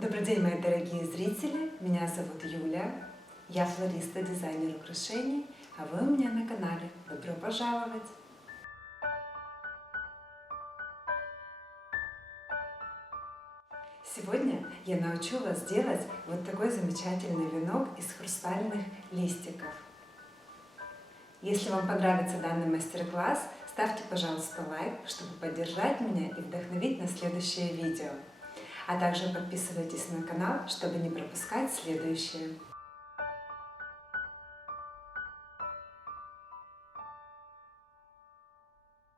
Добрый день, мои дорогие зрители! Меня зовут Юля, я флорист и дизайнер украшений, а вы у меня на канале. Добро пожаловать! Сегодня я научу вас делать вот такой замечательный венок из хрустальных листиков. Если вам понравится данный мастер-класс, ставьте, пожалуйста, лайк, чтобы поддержать меня и вдохновить на следующее видео. А также подписывайтесь на канал, чтобы не пропускать следующее.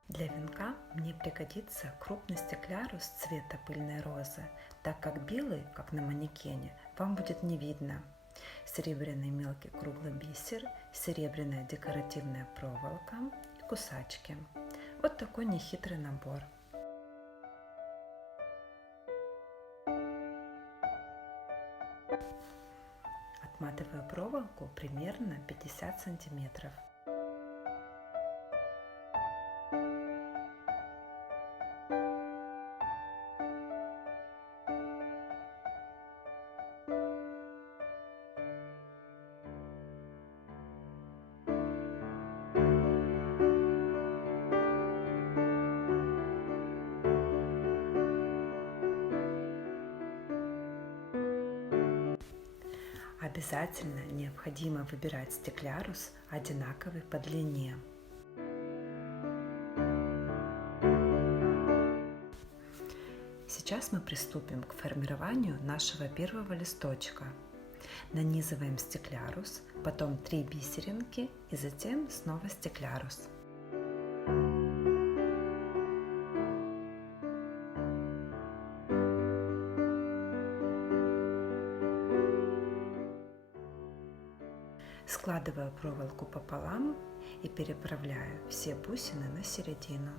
Для венка мне пригодится крупный стеклярус цвета пыльной розы, так как белый, как на манекене, вам будет не видно. Серебряный мелкий круглый бисер, серебряная декоративная проволока и кусачки. Вот такой нехитрый набор. Отматываю проволоку примерно 50 сантиметров. Обязательно необходимо выбирать стеклярус одинаковый по длине. Сейчас мы приступим к формированию нашего первого листочка. Нанизываем стеклярус, потом 3 бисеринки и затем снова стеклярус. Складываю проволоку пополам и переправляю все бусины на середину.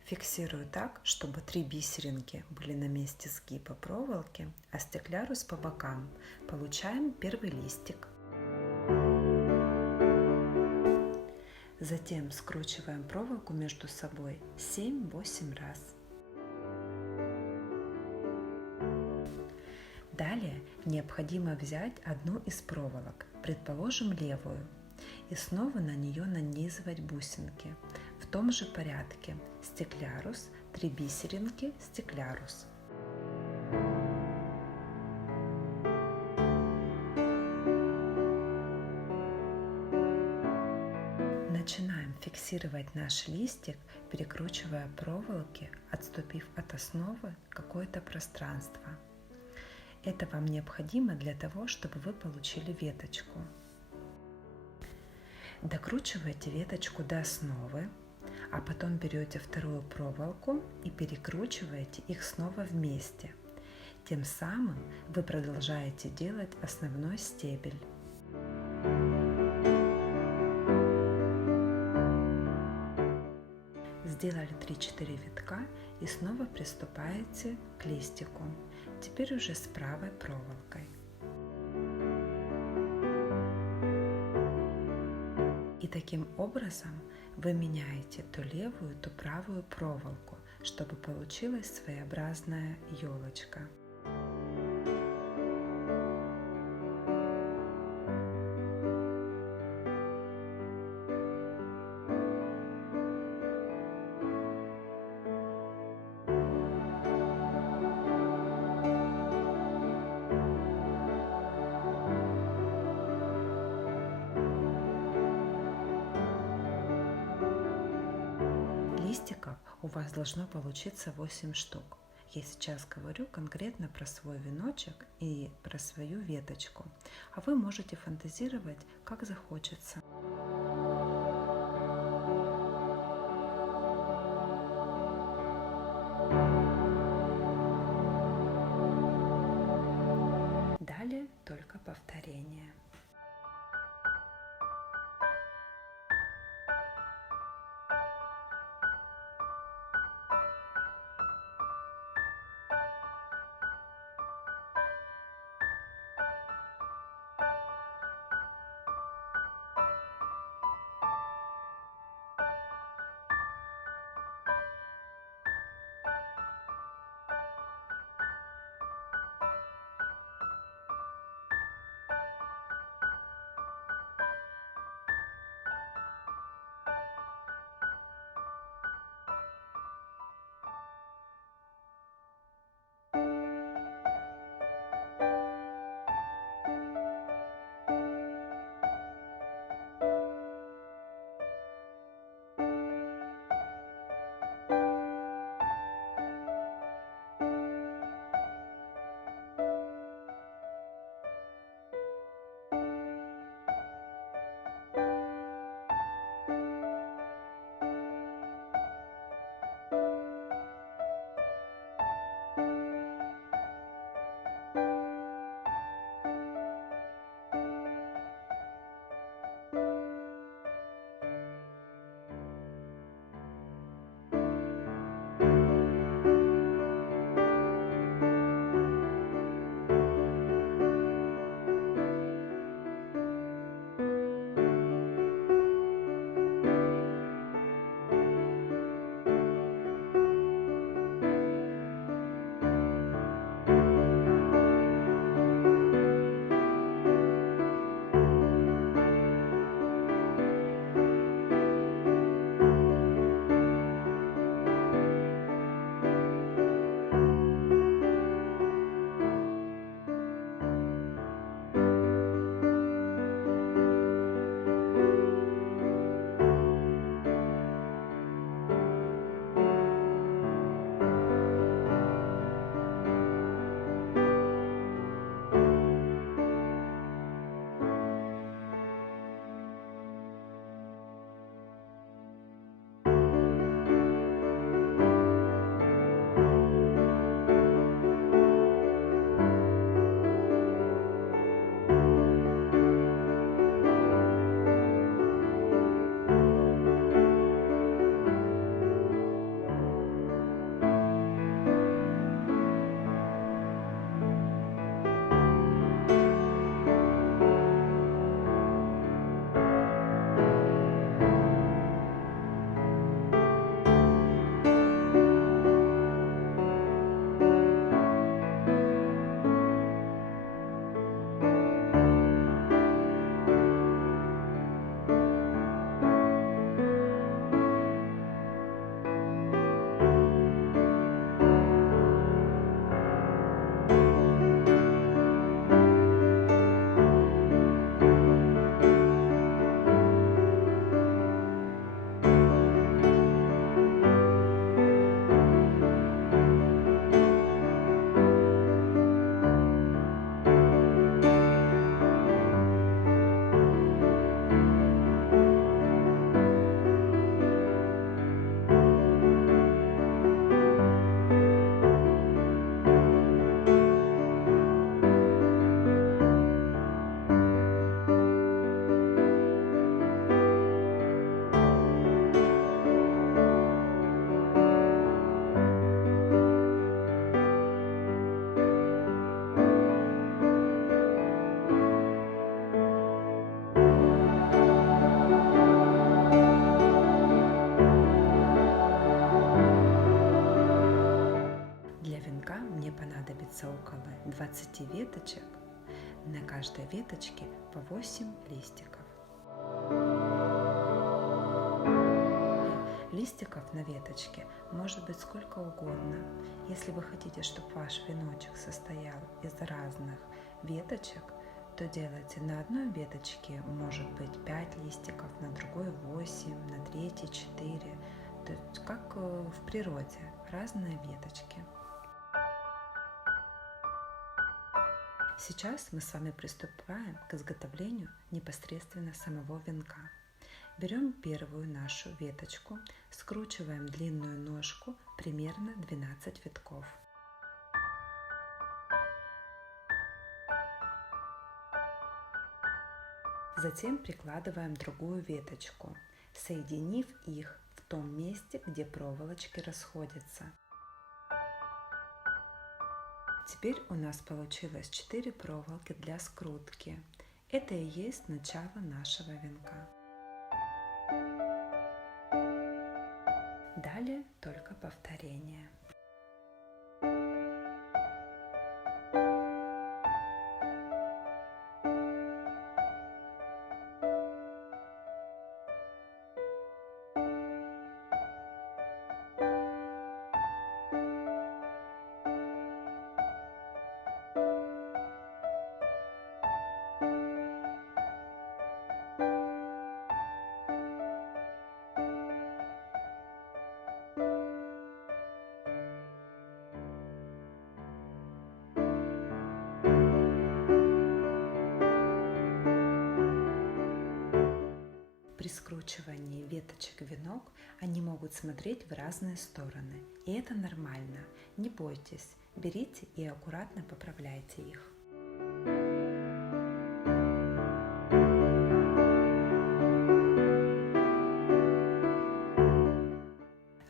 Фиксирую так, чтобы 3 бисеринки были на месте сгиба проволоки, а стеклярус по бокам. Получаем первый листик. Затем скручиваем проволоку между собой 7-8 раз. Далее необходимо взять одну из проволок, предположим левую, и снова на нее нанизывать бусинки. В том же порядке: стеклярус, 3 бисеринки, стеклярус. Начинаем фиксировать наш листик, перекручивая проволоки, отступив от основы какое-то пространство. Это вам необходимо для того, чтобы вы получили веточку. Докручивайте веточку до основы, а потом берете вторую проволоку и перекручиваете их снова вместе. Тем самым вы продолжаете делать основной стебель. Сделали 3-4 витка и снова приступаете к листику. Теперь уже с правой проволокой. И таким образом вы меняете то левую, то правую проволоку, чтобы получилась своеобразная елочка. Листиков у вас должно получиться 8 штук. Я сейчас говорю конкретно про свой веночек и про свою веточку, а вы можете фантазировать, как захочется. Далее только повторение. венка мне понадобится около 20 веточек, на каждой веточке по 8 листиков. Листиков на веточке может быть сколько угодно. Если вы хотите, чтобы ваш веночек состоял из разных веточек, то делайте на одной веточке может быть 5 листиков, на другой 8, на третьей 4. То есть как в природе, разные веточки. Сейчас мы с вами приступаем к изготовлению непосредственно самого венка. Берем первую нашу веточку, скручиваем длинную ножку примерно 12 витков. Затем прикладываем другую веточку, соединив их в том месте, где проволочки расходятся. Теперь у нас получилось 4 проволоки для скрутки. Это и есть начало нашего венка. Далее только повторение. При скручивании веточек венок они могут смотреть в разные стороны, и это нормально. Не бойтесь, берите и аккуратно поправляйте их.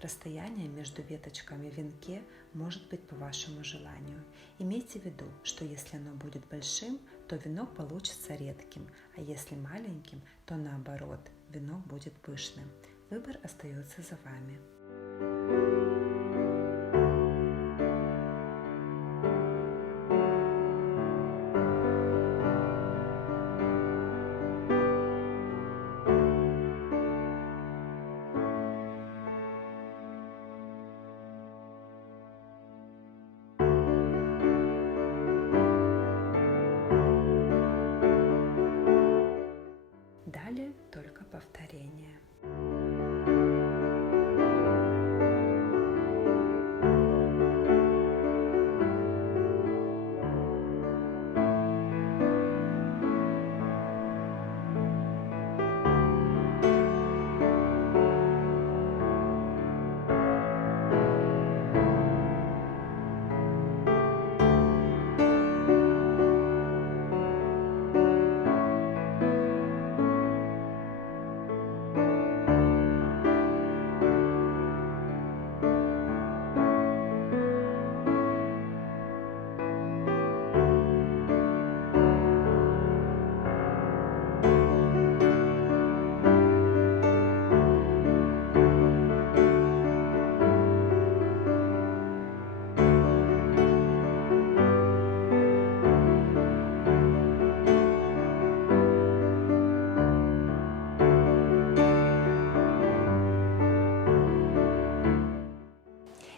Расстояние между веточками в венке может быть по вашему желанию. Имейте в виду, что если оно будет большим, то венок получится редким, а если маленьким, то наоборот, венок будет пышным. Выбор остается за вами. Далее только повторение.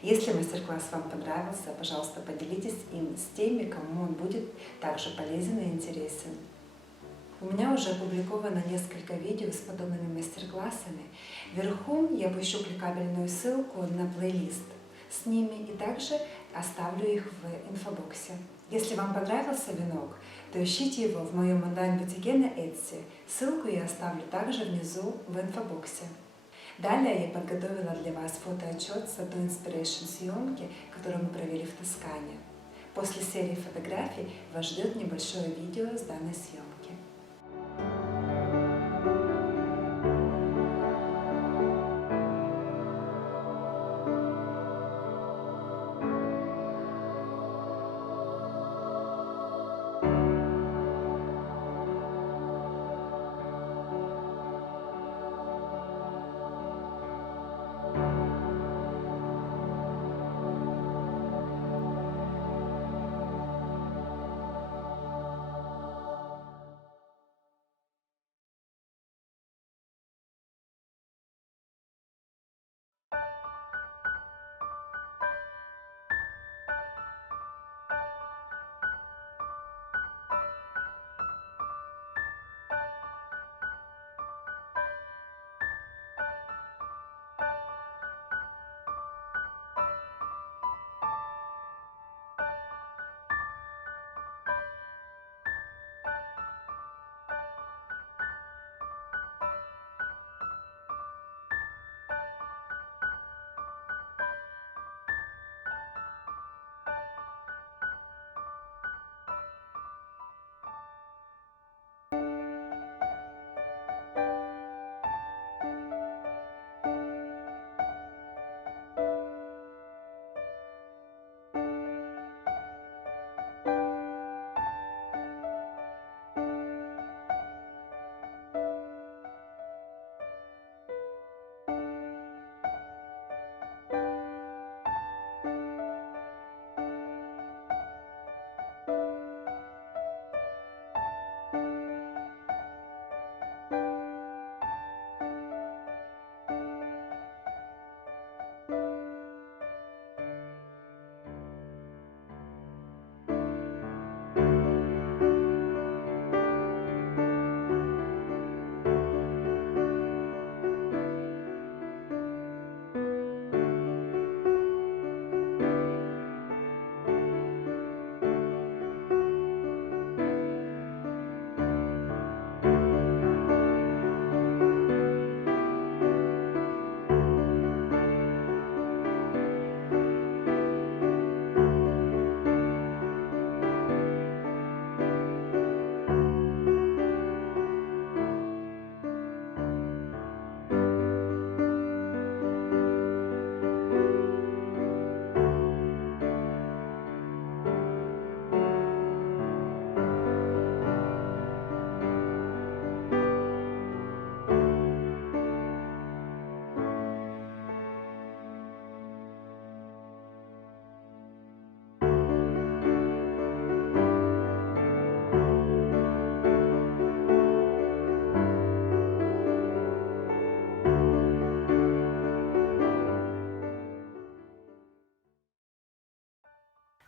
Если мастер-класс вам понравился, пожалуйста, поделитесь им с теми, кому он будет также полезен и интересен. У меня уже опубликовано несколько видео с подобными мастер-классами. Вверху я пущу кликабельную ссылку на плейлист с ними и также оставлю их в инфобоксе. Если вам понравился венок, то ищите его в моем онлайн-бутике на Etsy. Ссылку я оставлю также внизу в инфобоксе. Далее я подготовила для вас фотоотчет с одной inspiration съемки, которую мы провели в Тоскане. После серии фотографий вас ждет небольшое видео с данной съемки.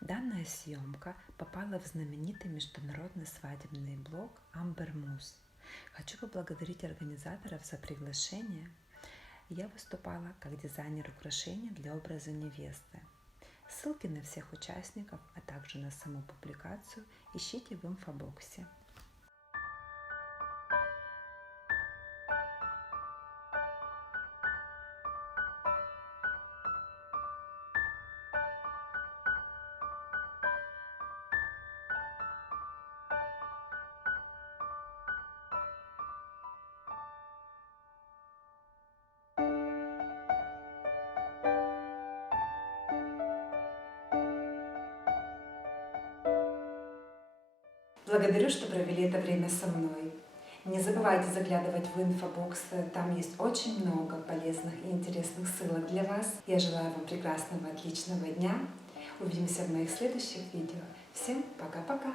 Данная съемка попала в знаменитый международный свадебный блог Amber Muse. Хочу поблагодарить организаторов за приглашение. Я выступала как дизайнер украшений для образа невесты. Ссылки на всех участников, а также на саму публикацию ищите в инфобоксе. Благодарю, что провели это время со мной. Не забывайте заглядывать в инфобокс, там есть очень много полезных и интересных ссылок для вас. Я желаю вам прекрасного, отличного дня. Увидимся в моих следующих видео. Всем пока-пока!